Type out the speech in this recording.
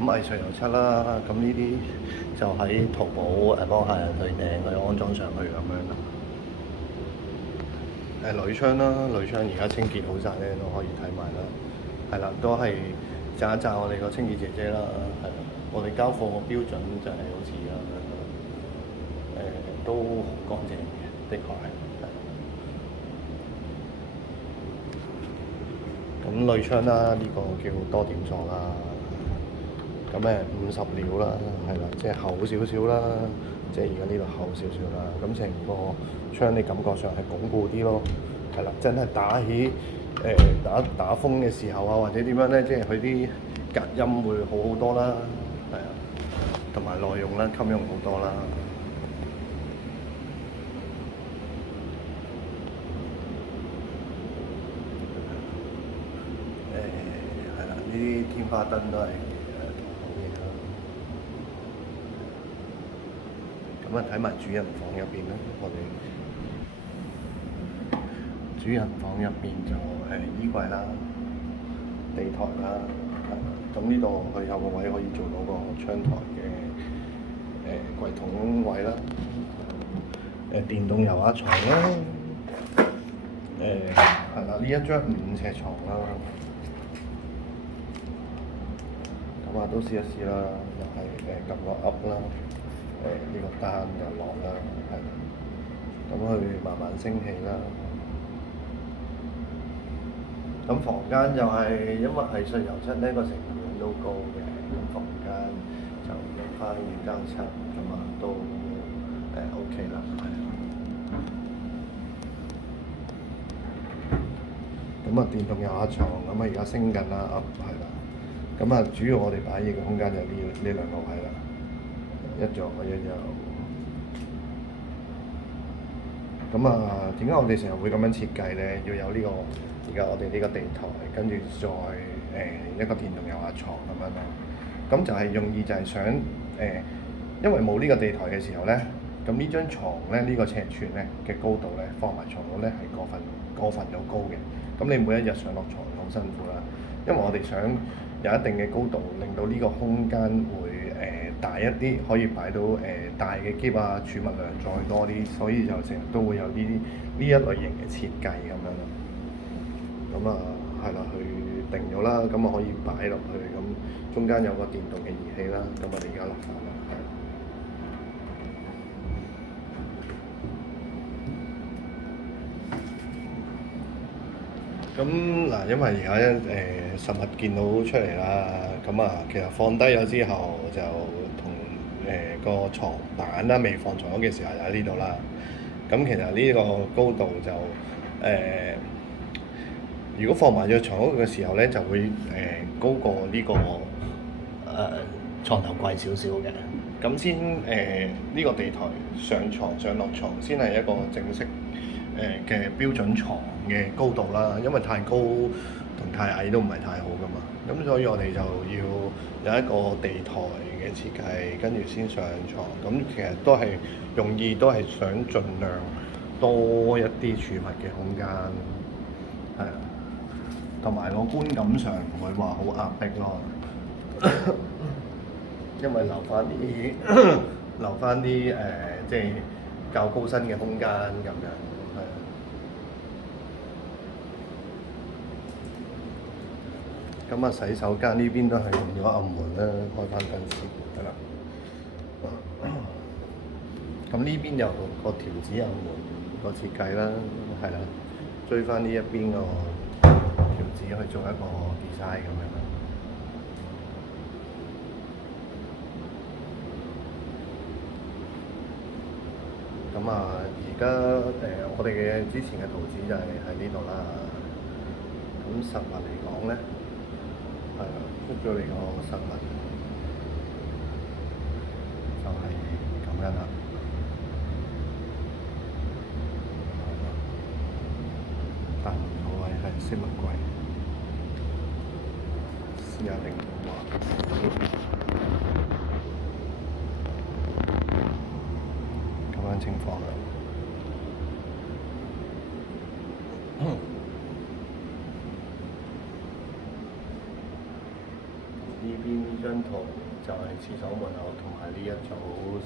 咁藝術油漆啦，咁呢啲就喺淘寶幫客人去訂，去安裝上去咁樣啦。鋁窗啦，鋁窗而家清潔好晒咧，都可以睇埋啦。係啦，都係讚一讚我哋個清潔姐姐啦。係啦，我哋交貨個標準就係好似啊都好乾淨嘅，的確係。咁鋁窗啦，呢個叫多點座啦。咁50料啦，係啦，即係厚少少啦，即係而家呢度厚少少啦。咁成個窗你感覺上係鞏固啲咯，係啦，真係打起打風嘅時候啊，或者點樣咧，即係佢啲隔音會好好多啦，係啊，同埋耐用啦，襟用好多啦。係啦，呢啲天花燈都係好嘢啦。咁啊，睇埋主人房入邊啦，我哋主人房入邊就衣櫃啦、地台啦，咁呢度佢有個位可以做到個窗台嘅櫃桶位啦，電動油壓床啦，係啦，呢一張5尺床啦，咁啊都試一試啦，又係撳個 up 啦，呢個單又落啦，係，咁去慢慢升起啦。咁房間又係因為藝術油漆呢個成本都高嘅，咁房間就用翻原膠漆咁啊，都OK 啦，係啊。咁啊，電動油壓床咁啊，而家升緊啦，up 係啦。咁啊，主要我哋擺嘢嘅空間就呢兩個位啦，一左一右。咁啊，點解我哋成日會咁樣設計咧？要有呢個而家我哋呢個地台，跟住再一個電動油壓床咁樣咯。咁就係用意就係想因為冇呢個地台嘅時候咧，咁呢張床咧呢個尺寸咧嘅高度咧，放埋床度咧係過分咗高嘅。咁你每一日上落床好辛苦啦，因為我哋想有一定嘅高度，令到呢個空間會大一啲，可以擺到大嘅篋啊，儲物量再多啲，所以就成日都會有呢一類型嘅設計咁樣咯。咁啊係啦，佢定咗啦，咁啊可以擺落去，咁中間有個電動嘅儀器啦，咁我哋而家落翻啦，係。咁嗱，因為而家實物見到出嚟啦，咁啊，其實放低咗之後就同個床板啦，未放床嘅時候就喺呢度啦。咁其實呢個高度就如果放埋咗床嘅時候咧，就會高過呢個床頭櫃少少嘅。咁先呢個地台上落床先係一個正式嘅標準床嘅高度啦，因為太高同太矮都唔係太好噶嘛，咁所以我哋就要有一個地台嘅設計，跟住先上床。咁其實都係用意都係想盡量多一啲儲物嘅空間，係啊，同埋個觀感上唔會話好壓迫咯，因為留翻啲即係較高身嘅空間咁樣。咁啊，洗手間呢邊都係用咗暗門啦，開翻燈先得啦。咁呢邊有個條子暗門個設計啦，係啦，追翻呢一邊個條子去做一個 design 咁樣啦。咁啊，而家我哋嘅之前嘅圖紙就係喺呢度啦。咁實物嚟講咧，係啦，出咗嚟個實物就係咁樣啦。大門口位係飾物櫃，試下定畫咁樣情況啦。呢邊呢張圖就係廁所門口同埋呢一組